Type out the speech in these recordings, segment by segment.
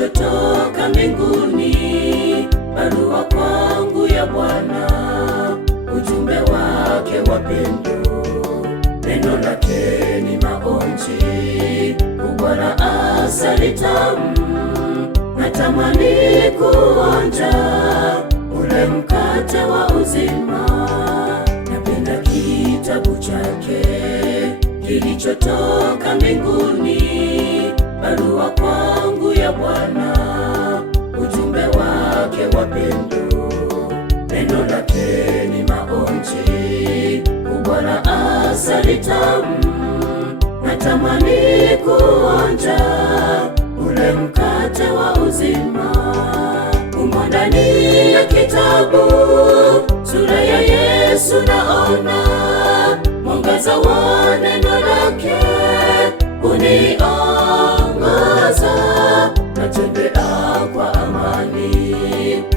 kilichotoka mbinguni, barua kwangu ya Bwana, ujumbe wake wa pendo, neno lake ni maonji, ubora asali tamu, natamani kuonja ule mkate wa uzima. Napenda kitabu chake kilichotoka mbinguni, barua kwangu ya Bwana, ujumbe wake wa pendo, neno lake ni maonji, ubora asali tamu, natamani kuonja ule mkate wa uzima. Umo ndani ya kitabu, sura ya Yesu naona, mwangaza wa neno lake uniongoza, natembea kwa amani,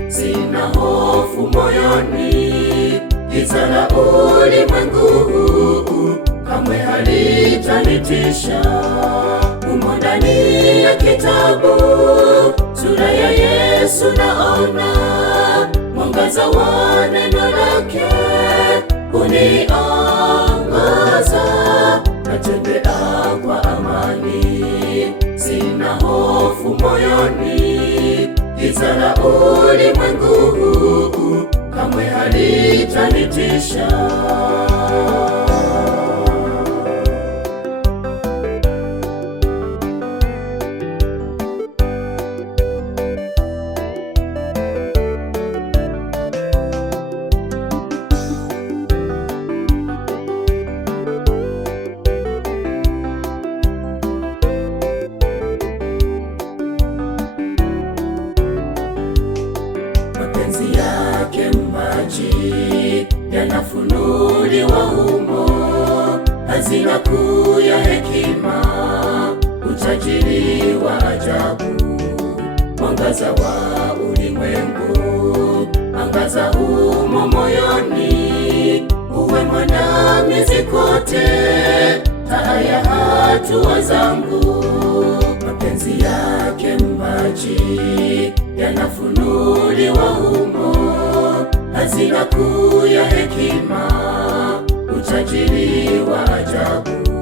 sina hofu moyoni, giza la ulimwengu kamwe halitanitisha. Umo ndani ya kitabu, sura ya Yesu naona, mwangaza wa neno lake uniongoza, natembea kwa amani, sina hofu moyoni, giza la ulimwengu kamwe halitanitisha. Mapenzi yake maji yanafunuliwa humo, hazina kuu ya hekima, utajiri wa ajabu, mwangaza wa ulimwengu, angaza humo moyoni, uwe mwandamizi kote, taa ya hatua zangu. Mapenzi yake maji yanafunuliwa humo, hazina kuu ya hekima, utajiri wa ajabu,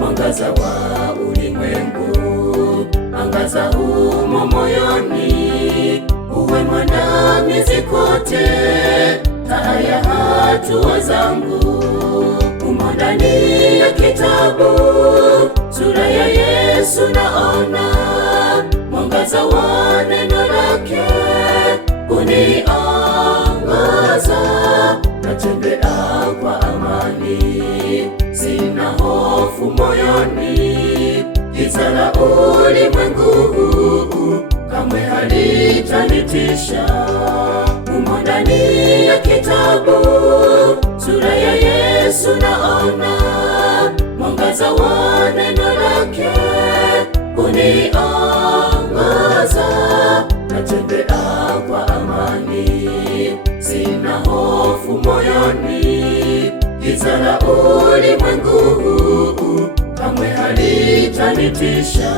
mwangaza wa ulimwengu, angaza humo moyoni, uwe mwandamizi kote, taa ya hatua zangu. Umo ndani ya kitabu, sura ya Yesu naona, mwangaza wa neno lake uniongoza, natembea kwa amani, sina hofu moyoni, giza la ulimwengu kamwe halitanitisha. Umo ndani ya kitabu, sura ya Yesu naona, mwangaza wa neno lake uniongoza, natembea kwa amani, sina hofu moyoni, giza la ulimwengu kamwe halitanitisha.